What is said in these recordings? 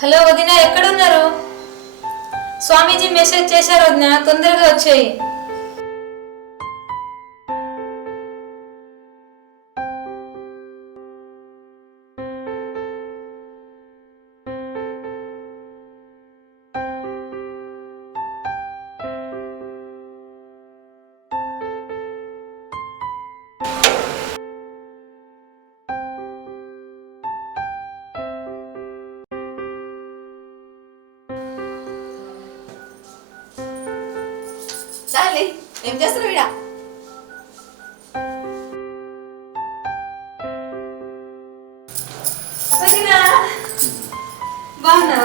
Hello వదిన ఎక్కడున్నారు? స్వామీజీ message చేశారు వదిన తొందరగా వచ్చేయి. ఏం చేస్తున్నావు బాగున్నా.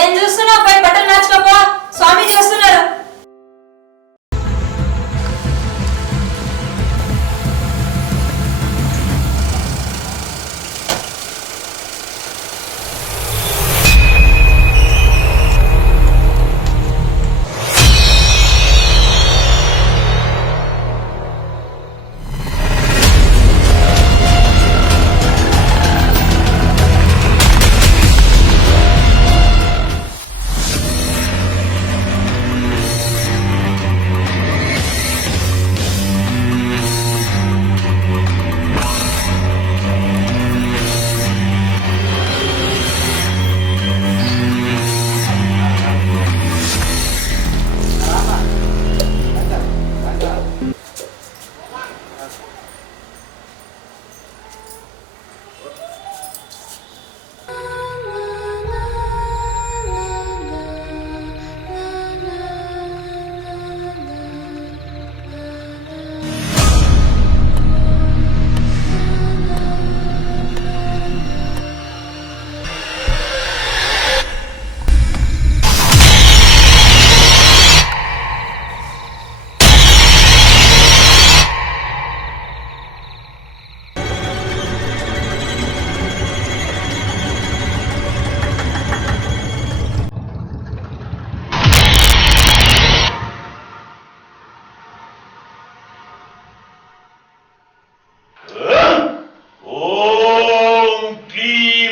ఏం చూస్తున్నావు? పై బట్టలు మార్చుకోపో స్వామీజీ వస్తున్నారు.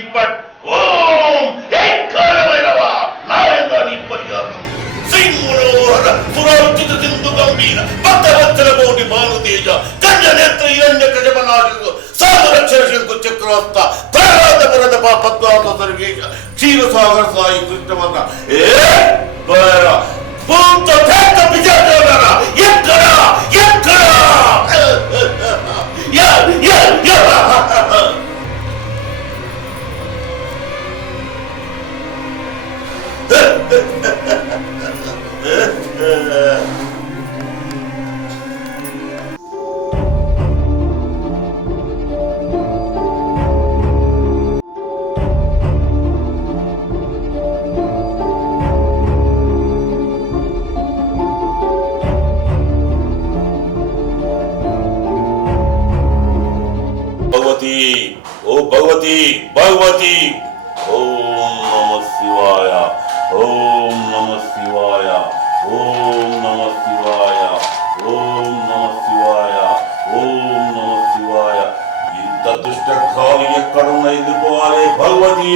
క్లీం పట్ ఓం ఏకారమైనవా నాయంగా నీ సింహులోహర పురోచిత సింధు గంభీర భక్తవత్సల కోటి భానుతేజ కంజ నేత్ర హిరణ్య కజమనాడు సాధురక్షణ శంకు చక్రవర్త ప్రహ్లాద పరద పద్మాత సర్వేశ క్షీరసాగర సాయి కృష్ణవర్ణ. ఏ Yeah. ఎక్కడున్నా ఎదుర్కోవాలి భగవతి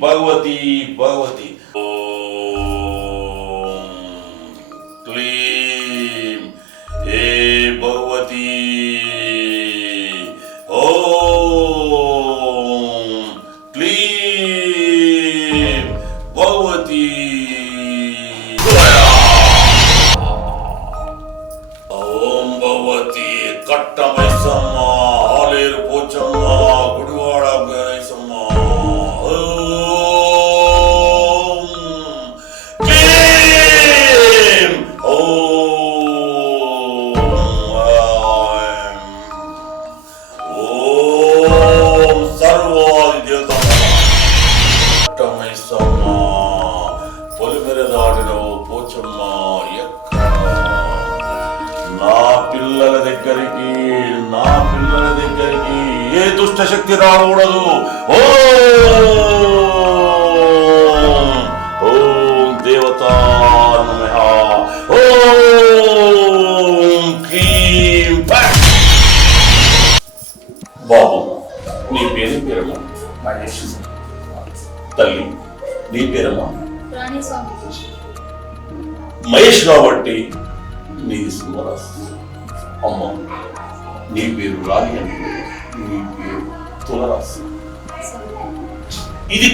భగవతి భగవతి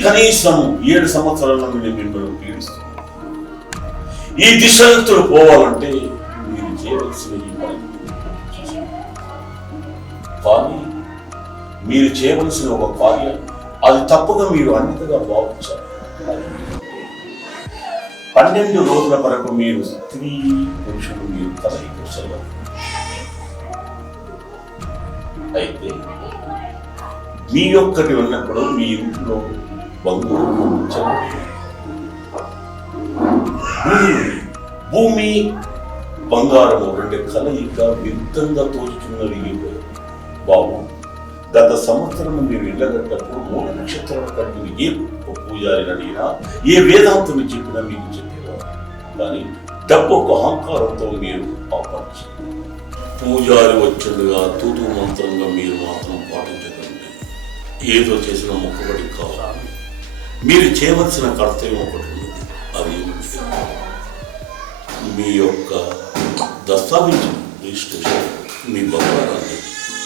కనీసం ఏడు సంవత్సరాల నుండి మిమ్మల్ని పీడిస్తుంది ఈ దిశక్తులు పోవాలంటే మీరు చేయవలసిన ఈ పని. కానీ మీరు చేయవలసిన ఒక కార్యం అది తప్పుగా మీరు అన్నిటిగా భావించారు పన్నెండు రోజుల వరకు మీరు స్త్రీ పురుషులు మీరు కలయిక అయితే మీ ఒక్కటి ఉన్నప్పుడు మీ ఇంట్లో బంగారు భూమి బంగారము రెండు కలయిక విరుద్ధంగా తోచుతున్నది బాబు గత సంవత్సరం మీరు ఇళ్ళగట్టప్పుడు మూడు నక్షత్రాల కంటే ఏ పూజారిని అడిగినా ఏ వేదాంతుని చెప్పినా మీకు చెప్పేవారు. కానీ డబ్బు ఒక అహంకారంతో మీరు పాపించారు పూజారి వచ్చిండగా తూతు మంత్రంగా మీరు మాత్రం పాటించకండి. ఏదో చేసిన మొక్కబడి కావాలి. మీరు చేయవలసిన కర్తవ్యం ఒకటి ఉంది. అది? మీ యొక్క దస్తావేజు రిజిస్ట్రేషన్ మీ బంగారాన్ని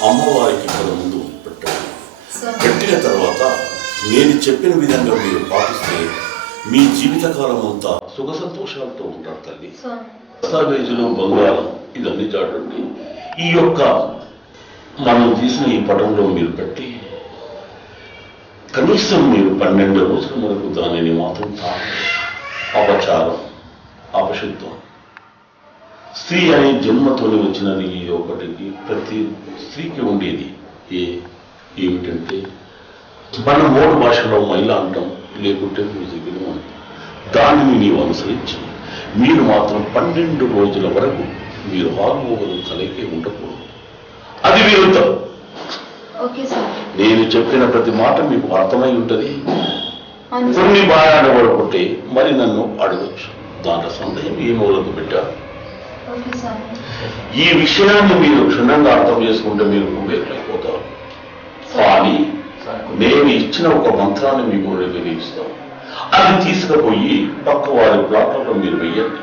అమ్మవారికి ఇక్కడ ముందు పెట్టండి. పెట్టిన తర్వాత నేను చెప్పిన విధంగా మీరు పాటిస్తే మీ జీవితకాలం అంతా సుఖ సంతోషాలతో ఉంటారు తల్లి. దస్తావేజులు బంగారం ఇదన్నీ చాటండి. ఈ యొక్క మనం తీసిన ఈ పటంలో మీరు పెట్టి కనీసం మీరు పన్నెండు రోజుల వరకు దానిని మాత్రం తాగండి. అపచారం అపశుద్ధం. స్త్రీ అనే జన్మతోని వచ్చినది ఈ ఒకటికి ప్రతి స్త్రీకి ఉండేది. ఏ ఏమిటంటే మన మూడు భాషలో మహిళ అంటాం లేకుంటే మ్యూజిక్లు అంటాం దానిని నీవు అనుసరించి మీరు మాత్రం పన్నెండు రోజుల వరకు మీరు హార్మోగులు కలిగి ఉండకూడదు. అది విరుద్ధం నేను చెప్పిన ప్రతి మాట మీకు అర్థమై ఉంటుంది. కొన్ని బాగా పడుకుంటే మరి నన్ను అడగచ్చు. దాంట్లో సందేహం ఏ మూలకు స్వామి ఈ విషయాన్ని మీరు క్షుణ్ణంగా అర్థం చేసుకుంటే మీరు కుబేరులైపోతారు. కానీ నేను ఇచ్చిన ఒక మంత్రాన్ని మీకు వినిపిస్తాం. అది తీసుకుపోయి పక్క వారి ప్లాట్లలో మీరు వెయ్యండి.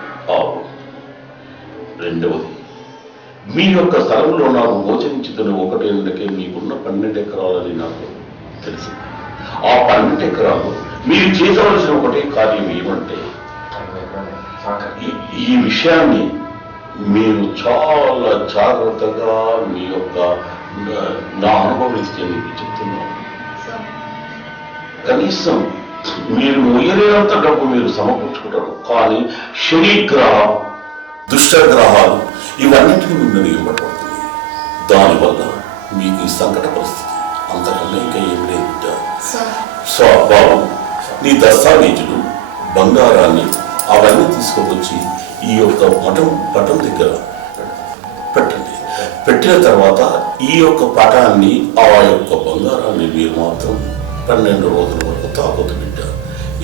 రెండవది మీ యొక్క స్థలంలో నాకు గోచరించుతున్న ఒకటి ఏంటంటే మీకున్న పన్నెండు ఎకరాలని నాకు తెలుసు. ఆ పన్నెండు ఎకరాలు మీరు చేయవలసిన ఒకటే కార్యం ఏమంటే ఈ- ఈ విషయాన్ని మీరు చాలా జాగ్రత్తగా మీ యొక్క నా- అనుభవం ఇస్తే మీకు చెప్తున్నాను. కనీసం మీరు మొయ్యలేనంత డబ్బు మీరు సమకూర్చుకుంటారు కానీ శనిగ్రహం దుష్టగ్రహాలు ఇవన్నిటిని మిమ్మల్ని ఇవ్వబడుతుంది దానివల్ల మీకు ఈ సంకట పరిస్థితి అంతకన్నా ఇంకా ఏం లేదు బిడ్డ. స్వామి. సో బాబు నీ దస్తావేజులు బంగారాన్ని అవన్నీ తీసుకువచ్చి ఈ యొక్క మఠం పటం దగ్గర పెట్టండి. పెట్టిన తర్వాత ఈ యొక్క పటాన్ని ఆ యొక్క బంగారాన్ని మీరు మాత్రం పన్నెండు రోజుల వరకు తాకొద్దు బిడ్డ.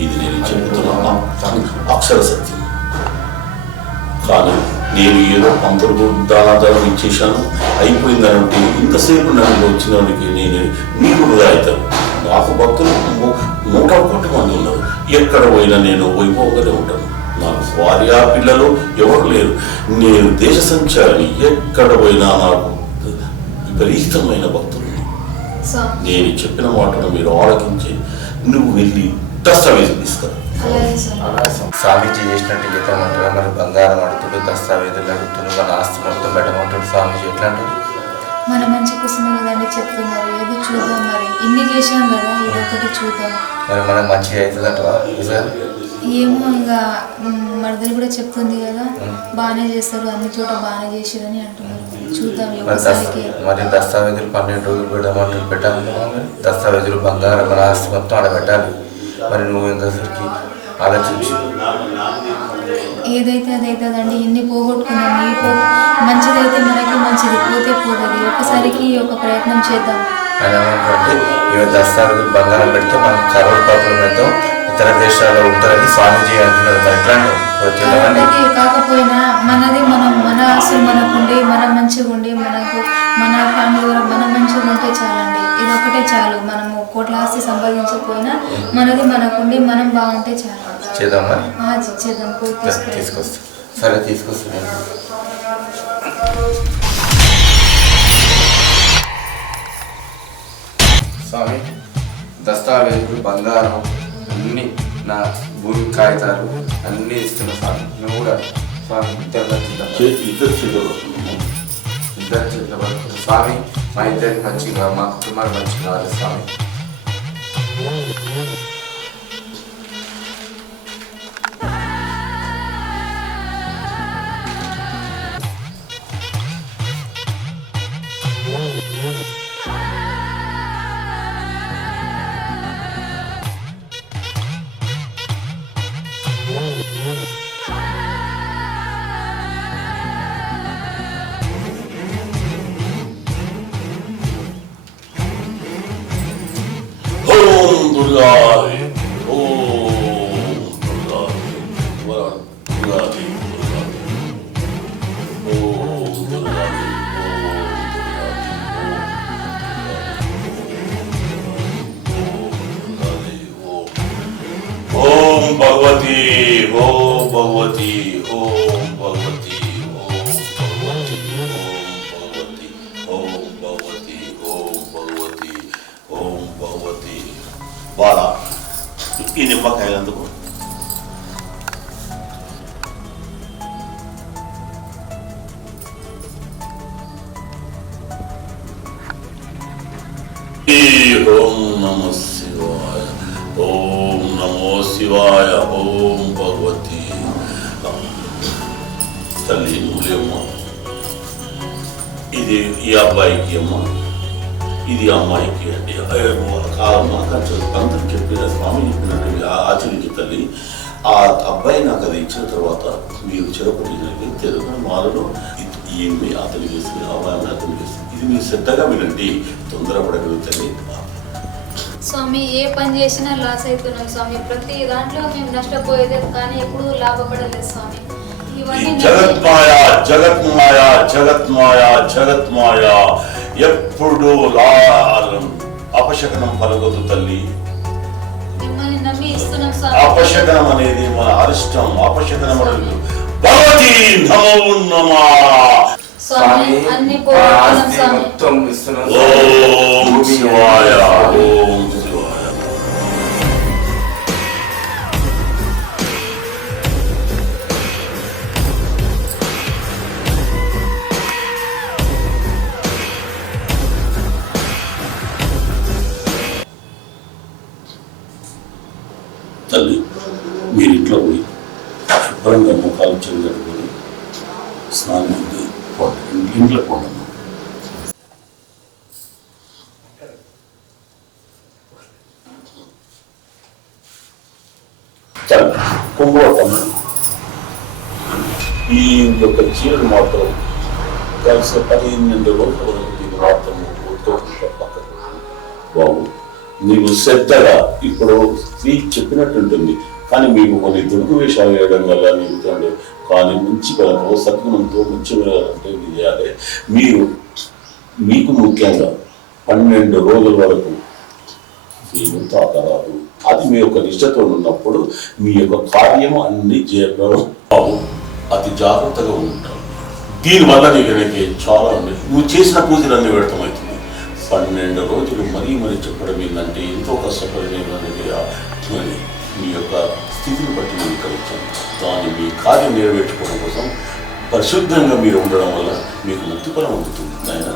ఇది నేను చెబుతున్నా అక్షర సత్యం. కానీ నేను ఏదో పంతులు దానాదానం ఇచ్చేశాను. అయిపోయిందనంటే ఇంతసేపు నన్ను వచ్చిన వాడికి నేను నీకు వృధా అవుతాను నాకు భక్తులు నూట కోటి మంది ఉన్నారు. ఎక్కడ పోయినా నేను వైభవంగానే ఉంటాను. నాకు భార్య పిల్లలు ఎవరు లేరు. నేను దేశ సంచారిని ఎక్కడ పోయినా నాకు విపరీతమైన భక్తులు నేను చెప్పిన మాటను మీరు ఆలకించి నువ్వు వెళ్ళి దస్తావేజు తీసుకురా. స్వామీజీ చేసినట్టు చేద్దామంటారా మరి బంగారం అడుగుతుండు దస్తావేజులు అడుగుతుండు మన ఆస్తి మొత్తం పెట్టమంటాడు స్వామీజీ. ఎట్లా అంటారు మన మంచి కోసమే కదండి చెప్తున్నారు? ఏదో చూద్దాం మరి? ఇన్ని చేశాం కదా? ఇది ఒకటి చూద్దాం. మరి మనకు మంచిగా అవుతుందంటవా నిజం ఏమో ఇంకా మరదలు కూడా చెప్తుంది కదా. బాగానే చేస్తారు. అన్ని చోట బాగానే చేసిరని అంటున్నారు. చూద్దాం ఈ మరి దస్తావేజులు పన్నెండు రోజులు పెట్టమంటారు పెట్టాలి దస్తావేజులు బంగారం మన ఆస్తి మొత్తం ఆడ పెట్టాలి. మరి నువ్వు ఇంతసరికి ఆలోచించి. ఏదైతే అది అవుతుందండి ఎన్ని పోగొట్టుకున్నాం ఏ పో మంచిదైతే మనకి మంచిది పోతే పోతుంది. ఒకసారికి ఒక ప్రయత్నం చేద్దాం. అని ఇవి బంగారం పెడితే మనం కరోడ్ పాపలు పెడతాం ఇతర దేశాల్లో ఉంటారని స్వామీజీ అంటున్నారు. మరి ఎట్లా కాకపోయినా మనది మనం మన ఆశలు మనకు ఉండి మనం మంచిగా ఉండి మనకు మన ఫ్యామిలీ చాలండి ఇది ఒకటే చాలు. మనము కోట్ల ఆస్తి సంపాదించకపోయినా మనది మనకుండి మనం బాగుంటే చాలు. చేద్దాం. చేద్దాం. తీసుకొస్తా. సరే తీసుకొస్తాను స్వామి దస్తావేజులు బంగారం అన్ని నా భూమి కాగితాలు అన్నీ ఇస్తున్నా స్వామి. నువ్వు కూడా స్వామి ఇద్దరు ఇద్దరు ఇద్దరు చేతుల పట్టుకుని, స్వామి మా ఇద్దరికి మంచిగా మా కుటుంబానికి మంచిగా కావాలి వర- దుర్గాయ దుర్గాయ ఓం దుర్గాయ ఓం భగవతి ఓం భగవతి ఓం ఓం నమో శివాయ ఓం నమో శివాయ ఓం భగవతి తల్లి నువ్వులేమ్మా ఇది ఈ అబ్బాయికి అమ్మ ఇది అమ్మాయికి అండి కాదమ్మా కొంచెం అందరికి చెప్పిన స్వామి చెప్పినట్టు ఆచరించి తల్లి ఆ అబ్బాయి నాకు అది ఇచ్చిన తర్వాత మీరు చిరపతి తెలియదు మాలలో ఏమి అతనికి వేసింది అమ్మాయి అతనికి వేసింది ఇది శ్రద్ధగా వినండి. తొందరపడగలుగుతండి. స్వామి ఏ పని చేసినా లాస్ అవుతున్నాం స్వామి. ప్రతి దాంట్లో మేము నష్టపోయేదే కానీ ఎప్పుడు లాభపడలేదు స్వామి. జగత్మాయ జగత్మాయ జగత్మాయ జగత్మాయ ఎప్పుడు అపశకనం పలకదు తల్లి. అపశకనం అనేది మన అరిష్టం అపశకనం అనేది భగవతి నమో నమా. స్వామి అన్ని మొత్తం ఇస్తున్నాం ఓం శివాయ. ఓం ఈ యొక్క చీరలు మాత్రం కలిసి పదిహేను రోజులు నీకు మాత్రం పక్కకు బాబు నీవు శ్రద్ధగా ఇప్పుడు స్త్రీ చెప్పినట్టుంటుంది. కానీ మీకు కొన్ని దుర్గు వేషాలు వేయడం వల్ల నీకు చూడండి కానీ మంచిగా సద్గుణంతో మంచి అంటే ఇది చేయాలి మీరు మీకు ముఖ్యంగా పన్నెండు రోజుల వరకు నేను తాకరాదు అది మీ యొక్క నిష్ఠతో ఉన్నప్పుడు మీ యొక్క కార్యము అన్ని చేయడం అతి జాగ్రత్తగా ఉంటాం దీనివల్ల నీకు నీకు చాలా ఉంది నువ్వు చేసిన పూజలు అన్ని వ్యర్థమవుతుంది. పన్నెండు రోజులు మరీ మరీ చెప్పడం ఏంటంటే ఎంతో కష్టపడి అనేది మీ యొక్క స్థితిని బట్టి నేను ఇక్కడ వచ్చాను దాన్ని మీ కార్యం నెరవేర్చుకోవడం కోసం పరిశుద్ధంగా మీరు ఉండడం వల్ల మీకు ముక్తిఫలం అందుతుంది. నాయన.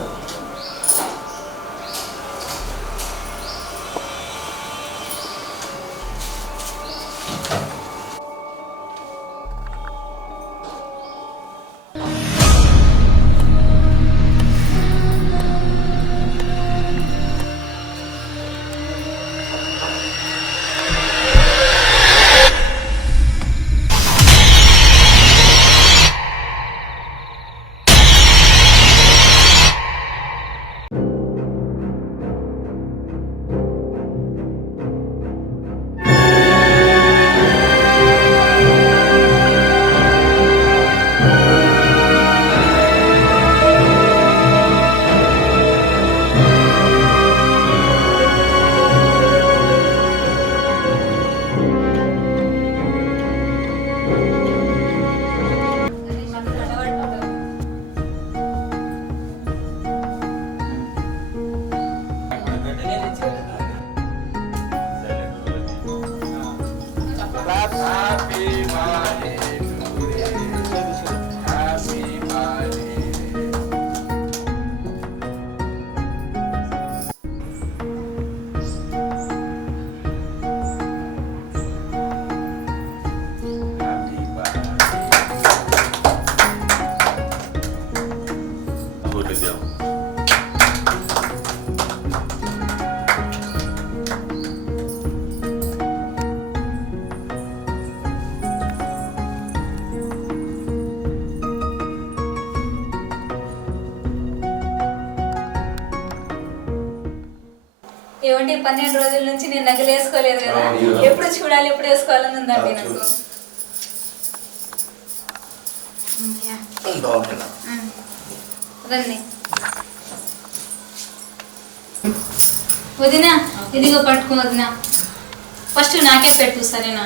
ఏమంటే పన్నెండు రోజుల నుంచి నేను నగలు వేసుకోలేదు కదా. ఎప్పుడు చూడాలి ఎప్పుడు వేసుకోవాలని ఉందండి నాకు. రండి. వదినా ఇదిగో పట్టుకో వదినా. ఫస్ట్ నాకే పెట్టు సరేనా?